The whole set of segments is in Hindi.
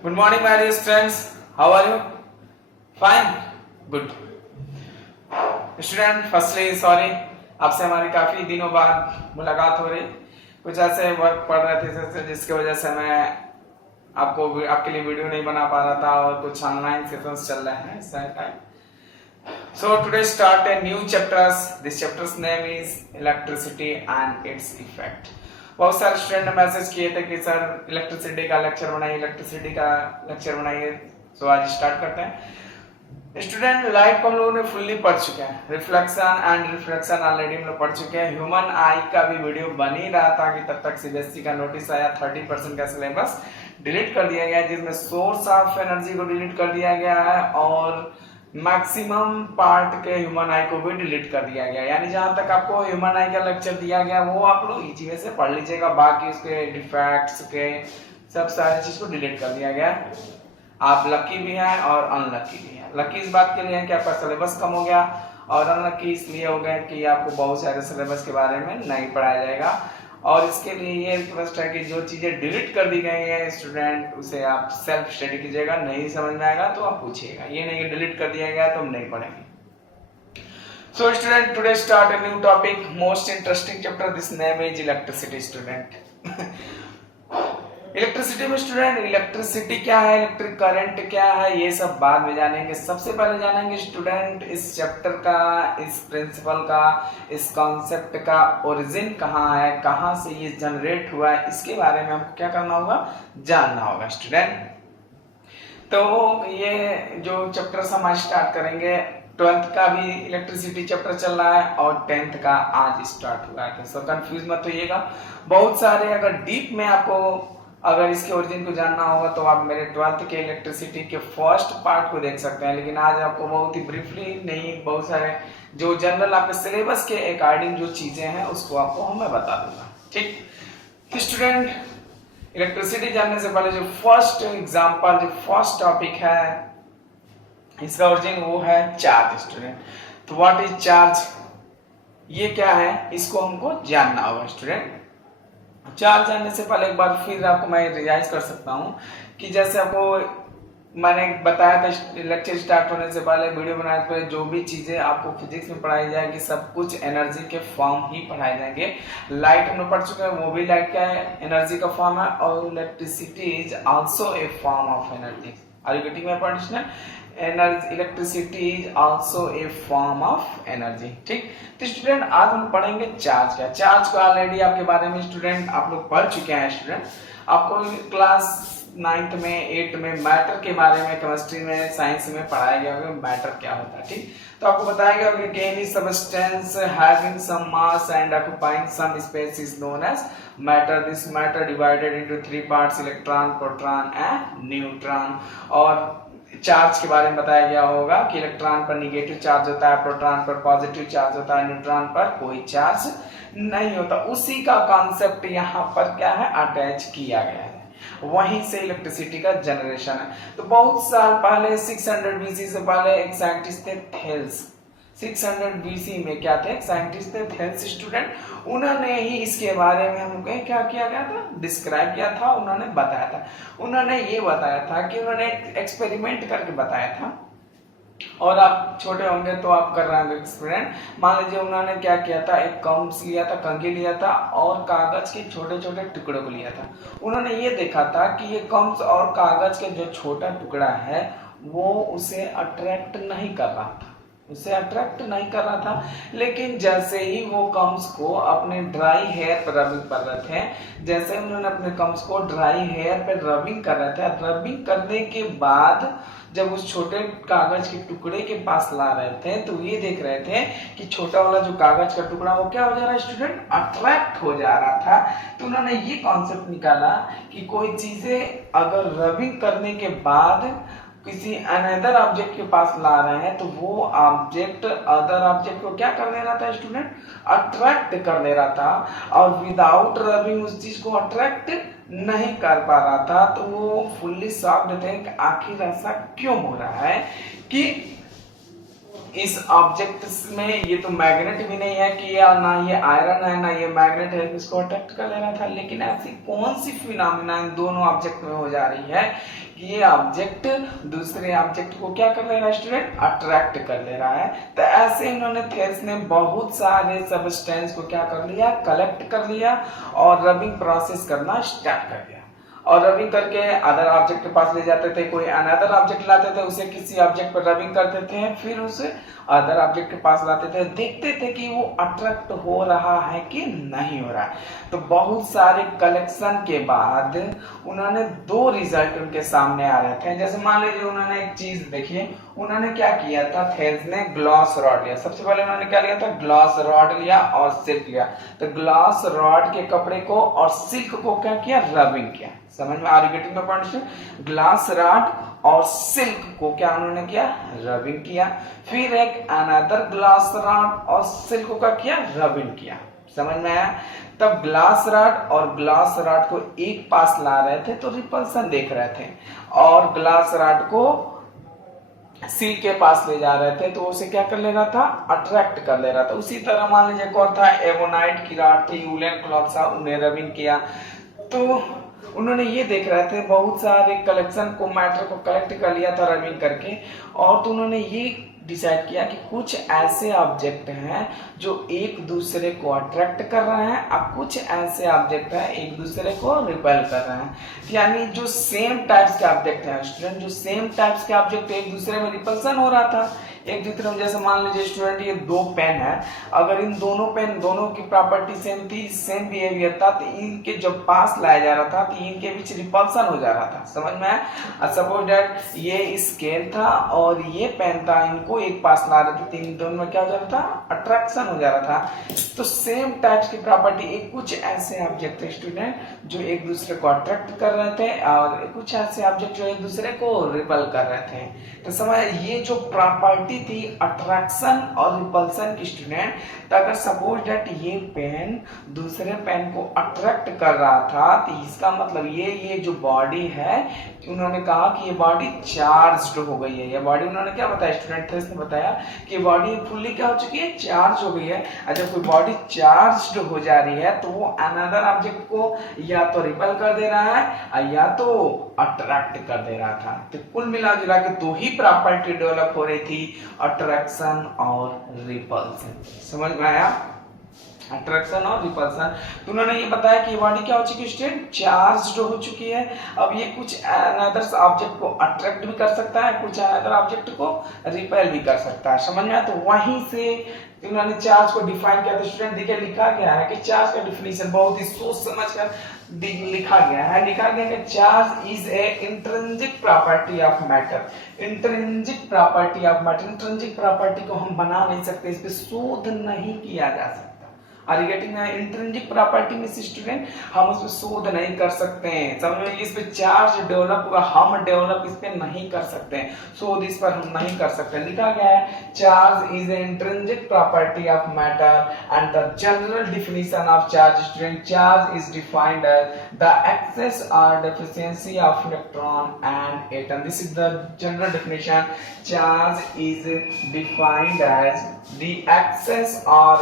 Good morning, my dear students. How are you? Fine. Good. Student, firstly, sorry, आपसे हमारी काफी दिनों बाद मुलाकात हो रही। कुछ ऐसे वर्क पढ़ रहे थे जिसकी वजह से मैं आपके लिए वीडियो नहीं बना पा रहा था और कुछ ऑनलाइन सेशंस चल रहे हैं इस time. So today start a new chapters. This chapter's name is electricity and its effect. बहुत सारे स्टूडेंट ने मैसेज किए थे कि सर इलेक्ट्रिसिटी का लेक्चर बनाइए। सो आज स्टार्ट करते हैं। स्टूडेंट, लाइट को हम लोगों ने फुल्ली पढ़ चुके हैं। रिफ्लेक्शन एंड रिफ्रैक्शन ऑलरेडी हम लोग पढ़ चुके हैं। ह्यूमन आई का भी वीडियो बन ही रहा था कि तब तक सीबीएसई का नोटिस आया 30% का सिलेबस डिलीट कर दिया गया, जिसमें सोर्स ऑफ एनर्जी को डिलीट कर दिया गया है और मैक्सिमम पार्ट के ह्यूमन आई को भी डिलीट कर दिया गया। यानी जहां तक आपको ह्यूमन आई का लेक्चर दिया गया वो आप लोग इजी वे से पढ़ लीजिएगा। बाकी उसके डिफेक्ट्स के सब सारी चीज को डिलीट कर दिया गया। आप लकी भी हैं और अनलकी भी हैं। लकी इस बात के लिए है कि आपका सिलेबस कम हो गया और अनलकी इसलिए हो गया कि आपको बहुत सारे सिलेबस के बारे में नहीं पढ़ाया जाएगा। और इसके लिए ये रिक्वेस्ट है कि जो चीजें डिलीट कर दी गई हैं स्टूडेंट, उसे आप सेल्फ स्टडी कीजिएगा। नहीं समझ में आएगा तो आप पूछिएगा, ये नहीं कि डिलीट कर दिया गया तो हम नहीं पढ़ेंगे। So student, today start a new topic, most interesting chapter. This name is electricity. Student, electricity में स्टूडेंट इलेक्ट्रिसिटी क्या है, इलेक्ट्रिक करंट क्या है, ये सब बाद में जानेंगे। सबसे पहले जानेंगे स्टूडेंट इस चैप्टर का, इस प्रिंसिपल का, इस कॉन्सेप्ट का ओरिजिन कहाँ है, कहाँ से ये जनरेट हुआ है, इसके बारे में हमको क्या करना होगा, जानना होगा स्टूडेंट। तो ये जो चैप्टर हम आज स्टार्ट करेंगे, 12th का भी इलेक्ट्रिसिटी चैप्टर चल रहा है और 10th का आज स्टार्ट हुआ है। तो कंफ्यूज मत होइएगा। बहुत सारे अगर डीप में आपको अगर इसके ओरिजिन को जानना होगा तो आप मेरे 12th के इलेक्ट्रिसिटी के फर्स्ट पार्ट को देख सकते हैं। लेकिन आज आपको बहुत ही ब्रीफली नहीं, बहुत सारे जो जनरल आपके सिलेबस के अकॉर्डिंग जो चीजें हैं उसको आपको मैं बता दूंगा। ठीक स्टूडेंट, इलेक्ट्रिसिटी जानने से पहले जो फर्स्ट एग्जांपल, जो फर्स्ट टॉपिक है, इसका ओरिजिन वो है चार्ज। स्टूडेंट, तो व्हाट इज चार्ज, ये क्या है, इसको हमको जानना होगा स्टूडेंट। चार्ज जानने से पहले एक बार फिर आपको मैं रिवाइज कर सकता हूँ कि जैसे आपको मैंने बताया था लेक्चर स्टार्ट होने से पहले, वीडियो बनाने से पहले, जो भी चीजें आपको फिजिक्स में पढ़ाई जाएगी सब कुछ एनर्जी के फॉर्म ही पढ़ाए जाएंगे। लाइट हम लोग पढ़ चुके हैं, वो भी लाइट का एनर्जी का फॉर्म है और electricity is also a form of energy. Are you getting my point student? Electricity is also a form of energy. ठीक, तो स्टूडेंट आज हम पढ़ेंगे चार्ज का। चार्ज को ऑलरेडी आपके बारे में स्टूडेंट आप लोग पढ़ चुके हैं। स्टूडेंट, आपको क्लास 9th में 8th में मैटर के बारे में, केमिस्ट्री में, साइंस में पढ़ाया गया होगा मैटर क्या होता है। ठीक, तो आपको बताया गया होगा कि any substance having some mass and occupying some space is known as matter. This matter divided into 3 parts, electron, proton and neutron. और चार्ज के बारे में बताया गया होगा कि इलेक्ट्रॉन पर निगेटिव चार्ज होता है, प्रोटॉन पर पॉजिटिव चार्ज होता है, न्यूट्रॉन पर कोई चार्ज नहीं होता। उसी का कॉन्सेप्ट यहाँ पर क्या है, अटैच किया गया है। वहीं से इलेक्ट्रिसिटी का जनरेशन है। तो बहुत साल पहले 600 बीसी से पहले एक साइंटिस्ट थे थेल्स। 600 बीसी में क्या थे, साइंटिस्ट थे थेल्स। स्टूडेंट, उन्होंने ही इसके बारे में हमको क्या किया गया था, डिस्क्राइब किया था, उन्होंने बताया था। उन्होंने ये बताया था कि उन्होंने एक एक्सपेरिमेंट करके बताया था। और आप छोटे होंगे तो आप कर रहे होंगे एक्सपेरिमेंट। मान लीजिए उन्होंने क्या किया था, एक कंस लिया था, कंघी लिया था और कागज के छोटे छोटे टुकड़े को लिया था। उन्होंने ये देखा था कि ये कंस और कागज के जो छोटा टुकड़ा है वो उसे अट्रैक्ट नहीं कर रहा था, लेकिन जैसे ही वो कम्स को अपने ड्राई हेयर पर रबिंग कर रहे थे, जैसे उन्होंने अपने कम्स को ड्राई हेयर पर रबिंग कर रहे थे, रबिंग करने के बाद जब उस छोटे कागज के टुकड़े के पास ला रहे थे तो ये देख रहे थे कि छोटा वाला जो कागज का टुकड़ा वो क्या हो जा रहा है स्टूडेंट, अट्रैक्ट हो जा रहा था। तो उन्होंने ये कॉन्सेप्ट निकाला कि कोई चीजें अगर रबिंग करने के बाद किसी अनदर ऑब्जेक्ट के पास ला रहे हैं तो वो ऑब्जेक्ट अदर ऑब्जेक्ट को क्या कर ले रहा था स्टूडेंट, अट्रैक्ट कर ले रहा था। और विदाउट रबिंग उस चीज को अट्रैक्ट नहीं कर पा रहा था। तो वो फुल्ली शॉक्ड थे कि आखिर ऐसा क्यों हो रहा है कि इस ऑब्जेक्ट में ये तो मैग्नेट भी नहीं है कि या ना ये आयरन है ना ये मैग्नेट है, इसको अट्रैक्ट कर ले रहा था। लेकिन ऐसी कौन सी फिनोमिना इन दोनों ऑब्जेक्ट में हो जा रही है कि ये ऑब्जेक्ट दूसरे ऑब्जेक्ट को क्या कर ले रहा है स्टूडेंट, अट्रैक्ट कर ले रहा है। तो ऐसे इन्होंने थेल्स ने बहुत सारे सब्सटेंस को क्या कर लिया, कलेक्ट कर लिया और रबिंग प्रोसेस करना स्टार्ट कर दिया। और रबिंग करके अदर ऑब्जेक्ट के पास ले जाते थे, कोई अनदर ऑब्जेक्ट लाते थे, उसे किसी ऑब्जेक्ट पर रबिंग करते थे, फिर उसे अदर ऑब्जेक्ट के पास लाते थे, देखते थे कि वो अट्रैक्ट हो रहा है कि नहीं हो रहा है। तो बहुत सारे कलेक्शन के बाद उन्होंने दो रिजल्ट उनके सामने आ रहे थे। जैसे मान लीजिए उन्होंने एक चीज देखिए, उन्होंने क्या किया था, थेल्स ने ग्लास रॉड लिया। सबसे पहले उन्होंने क्या लिया था, ग्लास रॉड लिया और सिल्क लिया। तो ग्लास रॉड के कपड़े को और सिल्क को क्या किया, रबिंग किया। समझ में आ रही getting the point. Glass rod और सिल्क को क्या उन्होंने किया, रबिंग किया। फिर एक अनदर ग्लास रॉड और सिल्क का किया, रबिंग किया। समझ में आया। तब ग्लास रॉड और ग्लास रॉड को एक पास ला रहे थे तो रिपल्सन देख रहे थे, और ग्लास रॉड को सिल्क के पास ले जा रहे थे तो उसे क्या कर ले रहा था, अट्रैक्ट कर ले रहा था। उसी तरह मान लीजिए कौन था, एवोनाइट की रॉड थी, वूलन क्लॉथ था, उन्हें रबिंग किया। तो उन्होंने ये देख रहे थे बहुत सारे कलेक्शन को, मैटर को कलेक्ट कर लिया था रबिंग करके, और तो उन्होंने ये डिसाइड किया कि कुछ ऐसे ऑब्जेक्ट हैं जो एक दूसरे को अट्रैक्ट कर रहे हैं और कुछ ऐसे ऑब्जेक्ट हैं एक दूसरे को रिपेल कर रहे हैं। यानी जो सेम टाइप्स के ऑब्जेक्ट हैं स्टूडेंट, जो सेम टाइप्स के ऑब्जेक्ट एक दूसरे में रिपल्सन हो रहा था एक दूसरे में। जैसे मान लीजिए स्टूडेंट ये दो पेन है, अगर इन दोनों पेन दोनों की प्रॉपर्टी सेम थी, सेम बिहेवियर था, तो इनके जब पास लाया जा रहा था तो इनके बीच रिपल्सन हो जा रहा था। समझ में आया। सपोज दैट ये स्केल था और ये पेन था, इनको एक पास ला रहे थे, इन दोनों में क्या हो जा रहा था, अट्रैक्शन हो जा रहा था। तो सेम टाइप्स की प्रॉपर्टी एक कुछ ऐसे ऑब्जेक्ट थे स्टूडेंट जो एक दूसरे को अट्रैक्ट कर रहे थे और कुछ ऐसे ऑब्जेक्ट जो एक दूसरे को रिपल कर रहे थे। तो समझ ये जो प्रॉपर्टी थी अट्रैक्शन और रिपल्सन की स्टूडेंट, तो अगर सपोज दैट ये पेन दूसरे पेन को अट्रैक्ट कर रहा था तो इसका मतलब ये जो बॉडी है, उन्होंने कहा कि ये बॉडी चार्ज्ड हो गई है। ये बॉडी उन्होंने क्या बताया स्टूडेंट, ने बताया कि बॉडी फुल्ली क्या हो चुकी है, चार्ज हो गई है। और जब कोई बॉडी चार्ज्ड हो जा रही है तो वो अनदर ऑब्जेक्ट को या तो रिपल कर दे रहा है या तो अट्रैक्ट कर दे रहा था। तो कुल मिला जुला के दो ही प्रॉपर्टी डेवलप हो रही थी, अट्रैक्शन और रिपल्सन। समझ में आया, अट्रैक्शन और रिपल्सन। तो उन्होंने ये बताया कि बॉडी क्या हो चुकी है स्टूडेंट, चार्ज्ड हो चुकी है। अब ये कुछ अनदर ऑब्जेक्ट को अट्रैक्ट भी कर सकता है, कुछ अनदर ऑब्जेक्ट को रिपेल भी कर सकता है। समझ में आया। तो वहीं से उन्होंने चार्ज को डिफाइन किया। तो स्टूडेंट देखिए लिखा गया है कि चार्ज का डिफिनीशन बहुत ही सोच समझ कर लिखा गया है। लिखा गया कि charge is a intrinsic property of matter. Intrinsic property of matter, intrinsic property को हम बना नहीं सकते, इस पे शोध नहीं किया जा सकता। Are you getting? Intrinsic property में स्टूडेंट हम उस पर शोध नहीं कर सकते हैं। समझ में, इस पे चार्ज डेवलप होगा, हम डेवलप इस पे नहीं कर सकते हैं, शोध इस पर हम नहीं कर सकते। लिखा गया है charge is a intrinsic property of matter and the general definition of charge student, charge is defined as the excess or deficiency of electron and atom. This is the general definition. Charge is defined as the excess or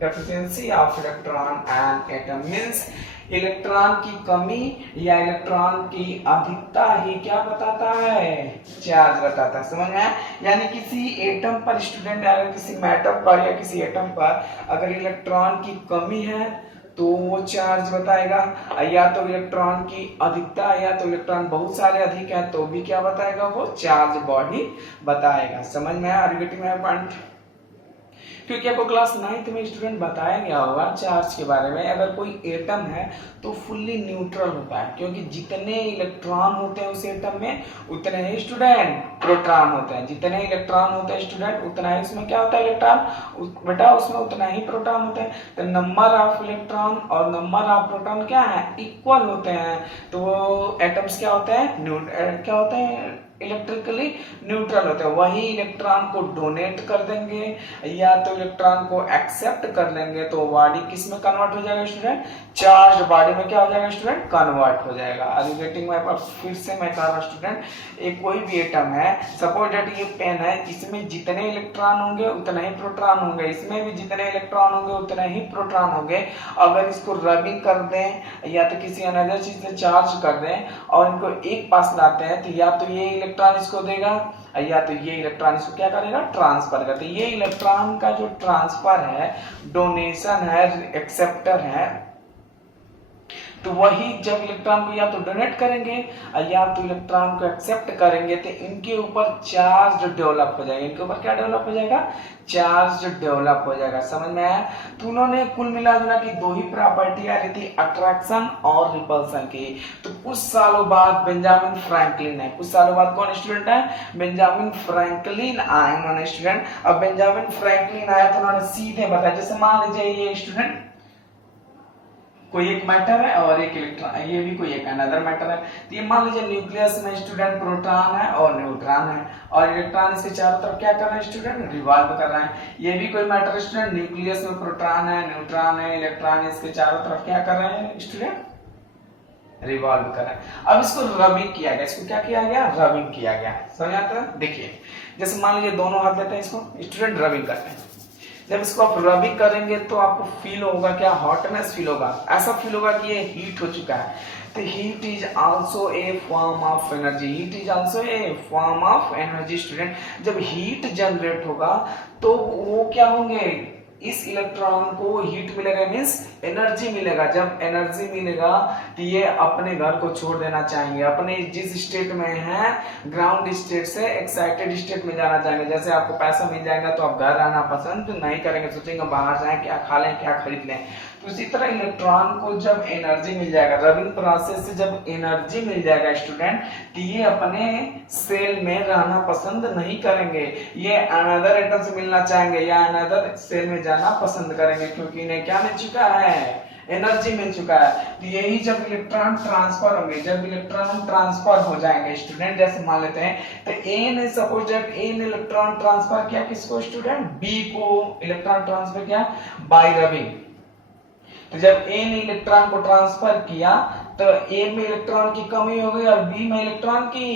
deficiency of electron and atom. Means electron की कमी या इलेक्ट्रॉन की अधिकता ही क्या बताता है, चार्ज बताता है। समझ में? यानी किसी एटम पर स्टूडेंट, अगर किसी मैटर पर या किसी एटम पर अगर इलेक्ट्रॉन की कमी है तो वो चार्ज बताएगा, या तो इलेक्ट्रॉन की अधिकता या तो इलेक्ट्रॉन बहुत सारे अधिक है तो भी क्या बताएगा, वो चार्ज बॉडी बताएगा। समझ में आया? Getting my point? क्योंकि आपको क्लास 9th में स्टूडेंट बताया गया होगा चार्ज के बारे में। अगर कोई एटम है तो फुल्ली न्यूट्रल होता है, क्योंकि जितने इलेक्ट्रॉन होते हैं उस एटम में उतने ही स्टूडेंट प्रोटॉन होते हैं। जितने इलेक्ट्रॉन होते हैं स्टूडेंट उतना ही उसमें क्या होता है, इलेक्ट्रॉन बेटा उसमें उतना ही प्रोटॉन होते हैं। तो नंबर ऑफ इलेक्ट्रॉन और नंबर ऑफ प्रोटॉन क्या है, इक्वल होते हैं। तो वो एटम्स क्या होते हैं, क्या होते हैं, इलेक्ट्रिकली न्यूट्रल होते हैं, वही इलेक्ट्रॉन को डोनेट कर देंगे या तो इलेक्ट्रॉन को एक्सेप्ट कर लेंगे, तो बॉडी किस में कन्वर्ट हो जाएगा स्टूडेंट, चार्ज बॉडी में क्या हो जाएगा स्टूडेंट, कन्वर्ट हो जाएगा। Are you getting my point? फिर से मैं कह रहा हूं स्टूडेंट, एक कोई भी एटम है, सपोज दैट ये पेन है, इसमें जितने इलेक्ट्रॉन होंगे उतना ही प्रोटॉन होंगे, इसमें भी जितने इलेक्ट्रॉन होंगे उतने ही प्रोटॉन होंगे। अगर इसको रबिंग कर दें या तो किसी अनदर चीज से चार्ज कर दें और इनको एक पास लाते हैं, तो या तो ये इलेक्ट्रॉन इसको देगा या तो ये इलेक्ट्रॉन इसको क्या करेगा, ट्रांसफर करते। ये इलेक्ट्रॉन का जो ट्रांसफर है, डोनेशन है, एक्सेप्टर है, तो वही जब इलेक्ट्रॉन को या तो डोनेट करेंगे या तो इलेक्ट्रॉन को एक्सेप्ट करेंगे, तो इनके ऊपर चार्ज डेवलप हो जाएगा। इनके ऊपर क्या डेवलप हो जाएगा, चार्ज डेवलप हो जाएगा। समझ में आया? तो उन्होंने कुल मिला जुला की दो ही प्रॉपर्टी आ रही थी, अट्रैक्शन और रिपल्सन की। तो कुछ सालों बाद बेंजामिन फ्रैंकलिन है, कुछ सालों बाद कौन स्टूडेंट है, बेंजामिन फ्रैंकलिन आए उन्होंने स्टूडेंट। अब बेंजामिन फ्रैंकलिन आया तो उन्होंने सीधे बताया, जैसे मान लीजिए ये स्टूडेंट कोई एक मैटर है और एक इलेक्ट्रॉन, ये भी कोई एक अनदर मैटर है, तो ये मान लीजिए न्यूक्लियस में स्टूडेंट प्रोटॉन है और न्यूट्रॉन है और इलेक्ट्रॉन इसके चारों तरफ क्या कर रहे हैं स्टूडेंट, रिवॉल्व कर रहे हैं। ये भी कोई मैटर स्टूडेंट, न्यूक्लियस में प्रोटॉन है, न्यूट्रॉन है, इलेक्ट्रॉन इसके चारों तरफ क्या कर रहे हैं स्टूडेंट, रिवॉल्व कर रहे हैं। अब इसको रबिंग किया गया, इसको क्या किया गया, रबिंग किया गया। समझ आता है? देखिए जैसे मान लीजिए दोनों हाथ लेते हैं, इसको स्टूडेंट रबिंग करते हैं। जब इसको आप रबिंग करेंगे तो आपको फील होगा क्या, हॉटनेस फील होगा, ऐसा फील होगा कि ये हीट हो चुका है। तो heat is also a form of energy, heat is also a form of energy student. जब हीट जनरेट होगा तो वो क्या होंगे, इस इलेक्ट्रॉन को हीट मिलेगा, मींस एनर्जी मिलेगा। जब एनर्जी मिलेगा तो ये अपने घर को छोड़ देना चाहेंगे, अपने जिस स्टेट में है ग्राउंड स्टेट से एक्साइटेड स्टेट में जाना चाहेंगे। जैसे आपको पैसा मिल जाएगा तो आप घर रहना पसंद नहीं करेंगे, सोचेंगे बाहर जाएं, क्या खा लें, क्या खरीद लें। तो इसी तरह इलेक्ट्रॉन को जब एनर्जी मिल जाएगा, रबिंग प्रोसेस से जब एनर्जी मिल जाएगा स्टूडेंट, तो ये अपने सेल में रहना पसंद नहीं करेंगे, ये अनदर एटम से मिलना चाहेंगे या अनदर सेल में जाना पसंद करेंगे, क्योंकि इन्हें क्या मिल चुका है, एनर्जी मिल चुका है। तो यही जब इलेक्ट्रॉन ट्रांसफर होंगे, जब इलेक्ट्रॉन ट्रांसफर हो जाएंगे स्टूडेंट, जैसे मान लेते हैं तो ए ने सपोज दैट ए ने इलेक्ट्रॉन ट्रांसफर किया किसको स्टूडेंट, बी को इलेक्ट्रॉन ट्रांसफर किया बाय रबिंग। तो जब ए ने इलेक्ट्रॉन को ट्रांसफर किया तो ए में इलेक्ट्रॉन की कमी हो गई और बी में इलेक्ट्रॉन की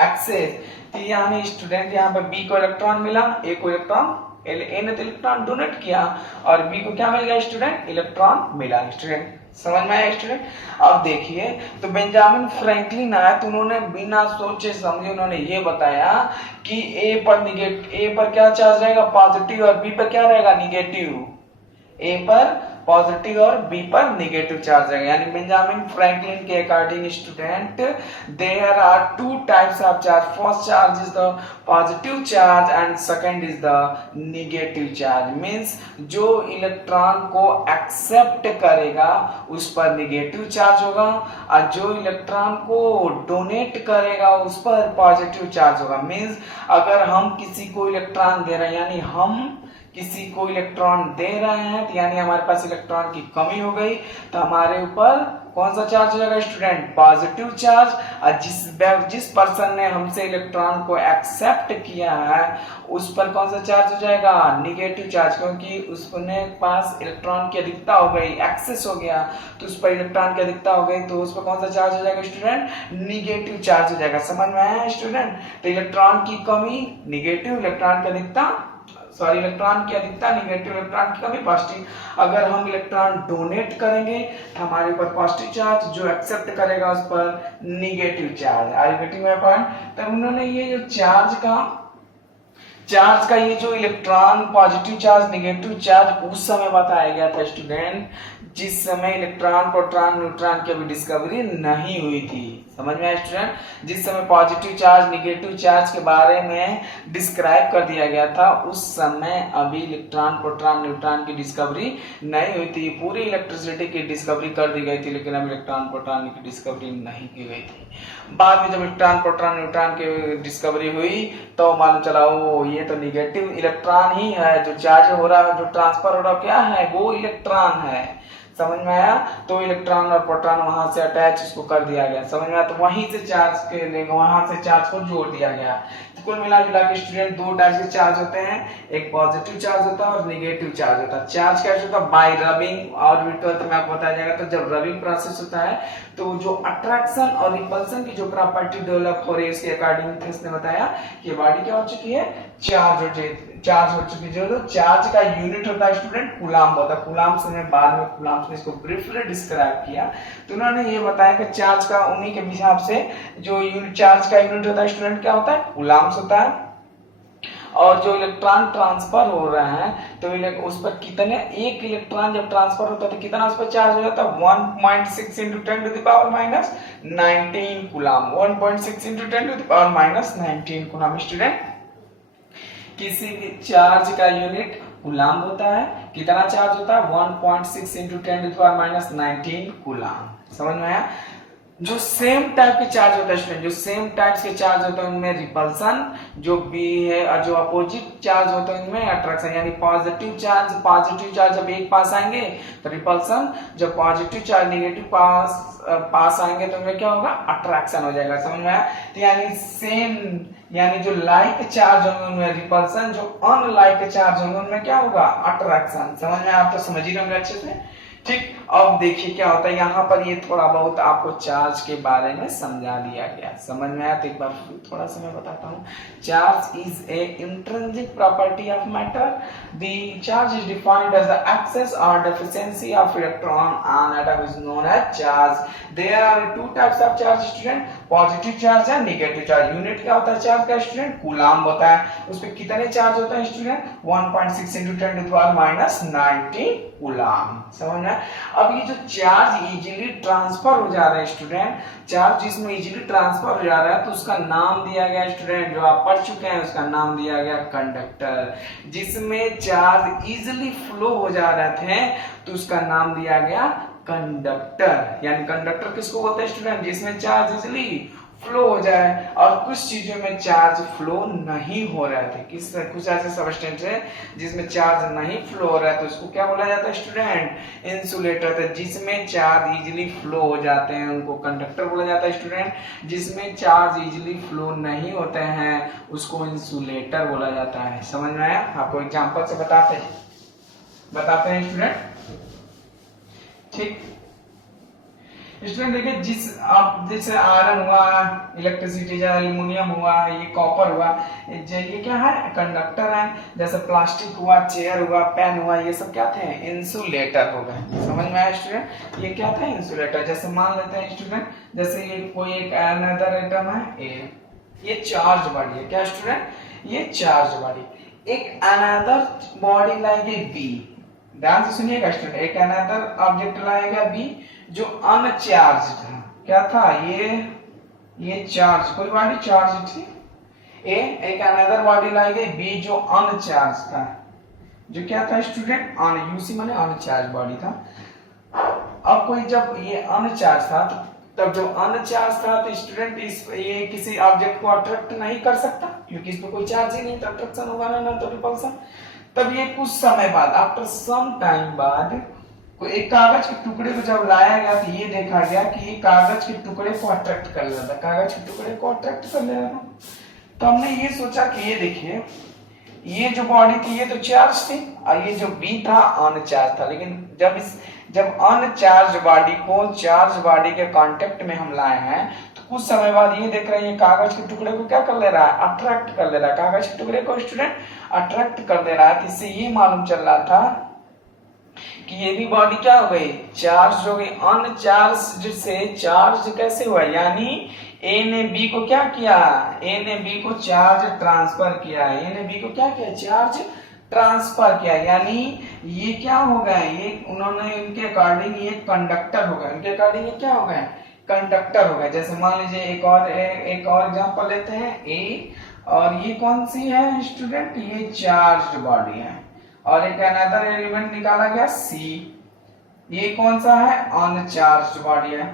एक्सेस। तो यानी स्टूडेंट यहाँ पे बी को इलेक्ट्रॉन मिला, ए को इलेक्ट्रॉन, ए ने तो इलेक्ट्रॉन डोनेट किया और बी को क्या मिल गया स्टूडेंट, इलेक्ट्रॉन मिला। स्टूडेंट समझ में आया स्टूडेंट? अब देखिए तो बेंजामिन फ्रैंकलिन आया तो उन्होंने बिना सोचे समझे उन्होंने ये बताया कि ए पर क्या चार्ज रहेगा, पॉजिटिव, और बी पर क्या रहेगा, निगेटिव। ए पर पॉजिटिव और बी पर निगेटिव चार्ज रहेगा। यानी बेंजामिन फ्रैंकलिन के according student there are two types of charge, first charge is the positive charge and second is the negative charge. Means जो इलेक्ट्रॉन को एक्सेप्ट करेगा उस पर निगेटिव चार्ज होगा और जो इलेक्ट्रॉन को डोनेट करेगा उस पर पॉजिटिव चार्ज होगा। मींस अगर हम किसी को इलेक्ट्रॉन दे रहे हैं, यानी हम किसी को इलेक्ट्रॉन दे रहे हैं, तो यानी हमारे पास इलेक्ट्रॉन की कमी हो गई, तो हमारे ऊपर कौन सा चार्ज हो जाएगा स्टूडेंट, पॉजिटिव चार्ज। और जिस पर्सन ने हमसे इलेक्ट्रॉन को एक्सेप्ट किया है उस पर कौन सा चार्ज हो जाएगा, निगेटिव चार्ज, क्योंकि उसने पास इलेक्ट्रॉन की अधिकता हो गई, एक्सेस हो गया, तो उस पर इलेक्ट्रॉन की अधिकता हो गई, तो उस पर कौन सा चार्ज हो जाएगा स्टूडेंट, निगेटिव चार्ज हो जाएगा। समझ में आया स्टूडेंट? तो इलेक्ट्रॉन की कमी निगेटिव, इलेक्ट्रॉन की अधिकता इलेक्ट्रॉन की अधिकता निगेटिव, इलेक्ट्रॉन की कमी पॉजिटिव। अगर हम इलेक्ट्रॉन डोनेट करेंगे तो हमारे ऊपर पॉजिटिव चार्ज, जो एक्सेप्ट करेगा उस पर negative charge. Are you getting my point? तो उन्होंने ये जो चार्ज का ये जो electron positive charge negative charge उस समय बताया गया था स्टूडेंट जिस समय इलेक्ट्रॉन प्रोटॉन न्यूट्रॉन की अभी डिस्कवरी नहीं हुई थी। समझ में आया स्टूडेंट? जिस समय पॉजिटिव चार्ज निगेटिव चार्ज के बारे में डिस्क्राइब कर दिया गया था उस समय अभी इलेक्ट्रॉन प्रोटॉन न्यूट्रॉन की डिस्कवरी नहीं हुई थी। पूरी इलेक्ट्रिसिटी की डिस्कवरी कर दी गई थी लेकिन अभी इलेक्ट्रॉन प्रोटॉन की डिस्कवरी नहीं की गई थी। बाद में जब इलेक्ट्रॉन प्रोटॉन न्यूट्रॉन की डिस्कवरी हुई तो मालूम चला वो ये तो निगेटिव इलेक्ट्रॉन ही है, जो चार्ज हो रहा है, जो ट्रांसफर हो रहा है क्या है, वो इलेक्ट्रॉन है। समझ में आया। तो इलेक्ट्रॉन और प्रोटॉन वहां से अटैच इसको कर दिया गया, समझ में आया। तो वहीं से चार्ज के वहां से चार्ज को जोड़ दिया गया। तो कुल मिला जुला के स्टूडेंट दो टाइप के चार्ज होते हैं, एक पॉजिटिव चार्ज होता है और नेगेटिव चार्ज होता है। चार्ज कैसे होता है? बाय रबिंग, और भी 12th में आपको बताया जाएगा। तो जब रबिंग प्रोसेस होता है तो जो अट्रैक्शन और रिपल्सन की जो प्रॉपर्टी डेवलप हो रही है उसके अकॉर्डिंग इसने बताया कि बॉडी क्या हो चुकी है, चार्ज हो चुकी है। जो चार्ज का यूनिट होता है स्टूडेंट कूलाम्ब होता है। कूलाम्ब से मैं बाद में कूलाम्ब ने इसको ब्रीफली डिस्क्राइब किया। तो उन्होंने ये बताया कि चार्ज का उन्हीं के हिसाब से जो यूनिट चार्ज का यूनिट होता है स्टूडेंट क्या होता है, कूलाम्ब होता है। और जो इलेक्ट्रॉन ट्रांसफर हो रहा है तो उस पर कितने, एक इलेक्ट्रॉन जब ट्रांसफर होता है तो कितना उस पर चार्ज हो जाता है, 1.6 into 10 to the power minus 19 coulomb. 1.6 into 10 to the power minus 19 coulomb. Student किसी भी चार्ज का यूनिट कूलम होता है, कितना चार्ज होता है, 1.6 into 10 to the power minus 19 coulomb. समझ में आया। जो सेम टाइप के चार्ज होता है स्टूडेंट, जो सेम टाइप्स के चार्ज होते हैं उनमें रिपल्सन जो बी है, और जो अपोजिट चार्ज होते हैं उनमें अट्रैक्शन। यानी पॉजिटिव चार्ज जब एक पास आएंगे तो रिपल्सन, जब पॉजिटिव चार्ज नेगेटिव पास आएंगे तो उनमें क्या होगा, अट्रैक्शन हो जाएगा। समझ में आया। तो यानी सेम, यानी जो लाइक चार्ज होंगे उनमें रिपल्सन, जो अनलाइक चार्ज होंगे उनमें क्या होगा, अट्रैक्शन। समझ में आप तो समझ ही होंगे अच्छे से। ठीक, अब देखिए क्या होता है यहाँ पर, ये थोड़ा बहुत आपको चार्ज के बारे में समझा दिया गया। समझ में आया। तो एक बार थोड़ा सा मैं बताता हूँ। Charge is a intrinsic property of matter. The charge is defined as the excess or deficiency of electron on atom is known as charge. There are two types of charge student, positive charge and negative charge. Unit क्या होता है चार्ज का स्टूडेंट, कूलम्ब होता है। उस पर कितने चार्ज होते हैं student, 1.6 into 10 to the power minus 19 coulomb. समझ में। अब ये जो चार्ज इजीली ट्रांसफर हो जा रहा है स्टूडेंट, चार्ज जिसमें इजीली ट्रांसफर हो जा रहा है तो उसका नाम दिया गया स्टूडेंट, जो आप पढ़ चुके हैं, उसका नाम दिया गया कंडक्टर। जिसमें चार्ज इजीली फ्लो हो जा रहे थे तो उसका नाम दिया गया कंडक्टर। यानी कंडक्टर किसको बोलते हैं स्टूडेंट, जिसमें चार्ज इजीली फ्लो हो जाए। और कुछ चीजों में चार्ज फ्लो नहीं हो रहे थे, कुछ ऐसे सबस्टेंस है जिसमें चार्ज नहीं फ्लो हो रहा है तो उसको क्या बोला जाता है स्टूडेंट, इंसुलेटर। तो जिसमें चार्ज इजीली फ्लो हो जाते हैं उनको कंडक्टर बोला जाता है स्टूडेंट। जिसमें चार्ज इजीली फ्लो नहीं होते हैं उसको इंसुलेटर बोला जाता है। समझ में आया। आपको एग्जांपल से बताते हैं स्टूडेंट। ठीक स्टूडेंट देखिए, जैसे आयरन हुआ, इलेक्ट्रिसिटी, एल्युमिनियम हुआ, ये कॉपर हुआ, ये क्या है, कंडक्टर है। जैसे प्लास्टिक हुआ, चेयर हुआ, पेन हुआ, ये सब क्या थे, इंसुलेटर हो गए। समझ में आया स्टूडेंट। ये क्या था, इंसुलेटर। जैसे मान लेते हैं स्टूडेंट, जैसे ये कोई एक अनदर एटम है ए, ये चार्ज बॉडी है। क्या स्टूडेंट, ये चार्ज बॉडी। एक अनदर बॉडी लाएगी बी, ध्यान से सुनिएगा स्टूडेंट। एक अनदर ऑब्जेक्ट लाएगा बी जो अनचार्ज था। क्या था, ये चार्ज, कोई बॉडी चार्ज थी ए, एक अनदर बॉडी लाई गई बी जो अनचार्ज था। जो क्या था स्टूडेंट, यूसी माने अनचार्ज बॉडी था। अब कोई जब ये अनचार्ज था तब जो अनचार्ज था तो स्टूडेंट ये किसी ऑब्जेक्ट को अट्रैक्ट नहीं कर सकता क्योंकि इस पर कोई चार्ज ही नहीं, तो अट्रैक्शन होगा ना तो रिपल्सन। तब ये कुछ समय बाद, आफ्टर सम टाइम बाद, एक कागज के टुकड़े को जब लाया गया तो ये देखा गया कि ये कागज के टुकड़े को अट्रैक्ट कर लेता था, कागज के टुकड़े को अट्रैक्ट कर ले रहा था। तो हमने ये सोचा कि ये देखिए, ये जो बॉडी थी ये तो चार्ज थी और ये जो बी था अनचार्ज था। लेकिन जब अनचार्ज बॉडी को चार्ज बॉडी के कांटेक्ट में हम लाए हैं तो कुछ समय बाद ये देख रहे हैं, ये कागज के टुकड़े को क्या कर ले रहा है, अट्रैक्ट कर ले रहा है। कागज के टुकड़े को स्टूडेंट अट्रैक्ट कर दे रहा है। इससे ये मालूम चल रहा था कि ये भी बॉडी क्या हो गई, चार्ज हो गई। अनचार्ज से चार्ज कैसे हुआ, यानी ए ने बी को क्या किया, ए ने बी को चार्ज ट्रांसफर किया, ए ने बी को क्या किया, चार्ज ट्रांसफर किया। यानी ये क्या हो गए, ये उन्होंने इनके अकॉर्डिंग ये कंडक्टर हो गए, इनके अकॉर्डिंग ये क्या हो गए, कंडक्टर हो गए। जैसे मान लीजिए एक और एग्जांपल लेते हैं ए, और ये कौन सी है स्टूडेंट, ये चार्ज बॉडी है। और एक अनदर एलिमेंट निकाला गया सी, ये कौन सा है, अनचार्ज बॉडी है।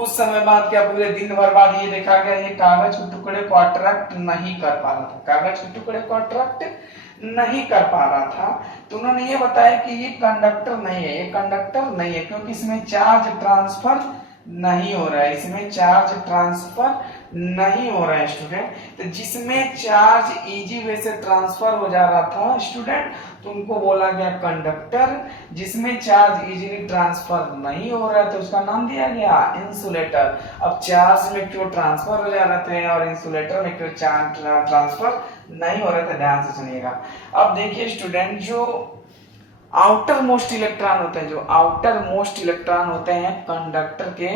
कुछ समय बाद क्या, पूरे दिन भर बाद ये देखा गया ये कागज के टुकड़े को अट्रैक्ट नहीं कर पा रहा था, कागज के टुकड़े को अट्रैक्ट नहीं कर पा रहा था। तो उन्होंने ये बताया कि ये कंडक्टर नहीं है, ये कंडक्टर नहीं है, क्योंकि इसमें चार्ज ट्रांसफर नहीं हो रहा है, इसमें चार्ज ट्रांसफर नहीं हो रहा है स्टूडेंट। तो जिसमें चार्ज इजी वे से ट्रांसफर हो जा रहा था स्टूडेंट, तो उनको बोला गया कंडक्टर। जिसमें चार्ज इजीली ट्रांसफर नहीं हो रहा है तो उसका नाम दिया गया इंसुलेटर। अब चार्ज में क्यों ट्रांसफर हो जा रहे थे और इंसुलेटर में क्यों चार्ज ट्रांसफर नहीं हो रहा था, ध्यान से सुनिएगा। अब देखिए स्टूडेंट, जो आउटर मोस्ट इलेक्ट्रॉन होते हैं, जो आउटर मोस्ट इलेक्ट्रॉन होते हैं कंडक्टर के,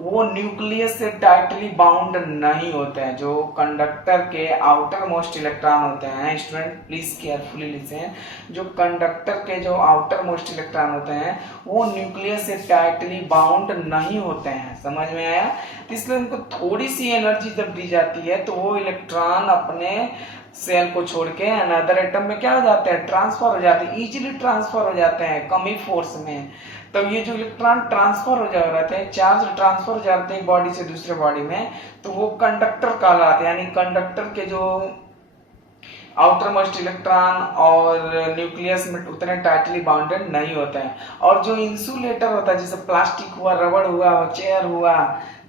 वो न्यूक्लियस से टाइटली बाउंड नहीं होते हैं। जो कंडक्टर के आउटर मोस्ट इलेक्ट्रॉन होते हैं स्टूडेंट, प्लीज केयरफुली लिसन, जो कंडक्टर के जो आउटर मोस्ट इलेक्ट्रॉन होते हैं वो न्यूक्लियस से टाइटली बाउंड नहीं होते हैं, समझ में आया। तो इसलिए उनको थोड़ी सी एनर्जी जब दी जाती है तो वो इलेक्ट्रॉन अपने सेल को छोड़ के अनदर एटम में क्या हो जाते हैं, ट्रांसफर हो जाते हैं, इजीली ट्रांसफर हो जाते हैं कम ही फोर्स में। तब ये जो इलेक्ट्रॉन ट्रांसफर हो जा रहे थे, चार्ज ट्रांसफर हो जाते हैं एक बॉडी से दूसरे बॉडी में, तो वो कंडक्टर कहलाते हैं। यानी कंडक्टर के जो आउटर मोस्ट इलेक्ट्रॉन और न्यूक्लियस में उतने टाइटली बाउंडेड नहीं होते हैं। और जो इंसुलेटर होता है, जैसे प्लास्टिक हुआ, रबड़ हुआ, चेयर हुआ,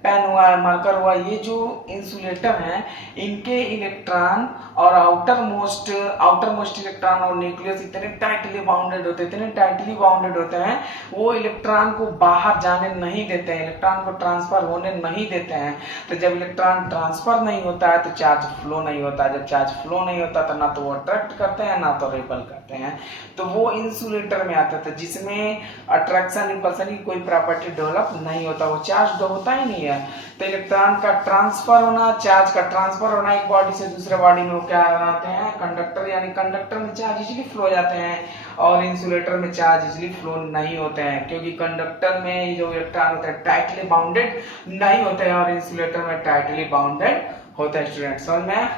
पेन हुआ, मार्कर हुआ, ये जो इंसुलेटर हैं इनके इलेक्ट्रॉन और आउटर मोस्ट इलेक्ट्रॉन और न्यूक्लियस इतने टाइटली बाउंडेड होते हैं, इतने टाइटली बाउंडेड होते हैं, वो इलेक्ट्रॉन को बाहर जाने नहीं देते हैं, इलेक्ट्रॉन को ट्रांसफर होने नहीं देते हैं। तो जब इलेक्ट्रॉन ट्रांसफर नहीं होता है तो चार्ज फ्लो नहीं होता है, जब चार्ज फ्लो नहीं होता तो ना तो वो अट्रैक्ट करते हैं ना तो रिपल करते हैं। तो वो इंसुलेटर में आता था जिसमें अट्रैक्शन रिपल्सन की कोई प्रॉपर्टी डेवलप नहीं होता, वो चार्ज होता ही नहीं है। तो इलेक्ट्रॉन का ट्रांसफर होना, चार्ज का ट्रांसफर होना एक बॉडी से दूसरे बॉडी में, वो क्या बनाते हैं, कंडक्टर। यानी कंडक्टर में चार्ज इजीली फ्लो जाते हैं और इंसुलेटर में चार्ज इजीली फ्लो नहीं होते हैं, क्योंकि कंडक्टर में जो इलेक्ट्रॉन होते हैं टाइटली बाउंडेड नहीं होते हैं और इंसुलेटर में टाइटली बाउंडेड होते हैं। स्टूडेंट समझ में?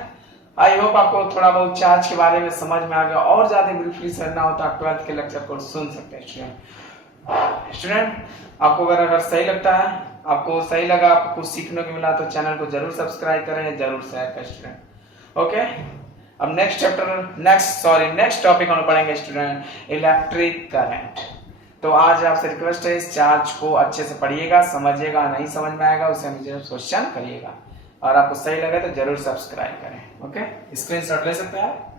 आई होप आपको थोड़ा बहुत चार्ज के बारे में समझ में आ गया। और ज्यादा ब्रीफली समझना होता है 12th के लेक्चर को सुन सकते हैं स्टूडेंट। आपको अगर सही लगता है, आपको सही लगा, आपको कुछ सीखने को मिला तो चैनल को जरूर सब्सक्राइब करें, जरूर शेयर करें स्टूडेंट। ओके, अब नेक्स्ट टॉपिक हम पढ़ेंगे स्टूडेंट, इलेक्ट्रिक करंट। तो आज आपसे रिक्वेस्ट है इस चार्ज को अच्छे से पढ़िएगा, समझिएगा, नहीं समझ में आएगा उसे मुझे क्वेश्चन करिएगा और आपको सही लगे तो जरूर सब्सक्राइब करें। ओके, स्क्रीनशॉट ले सकते हैं आप।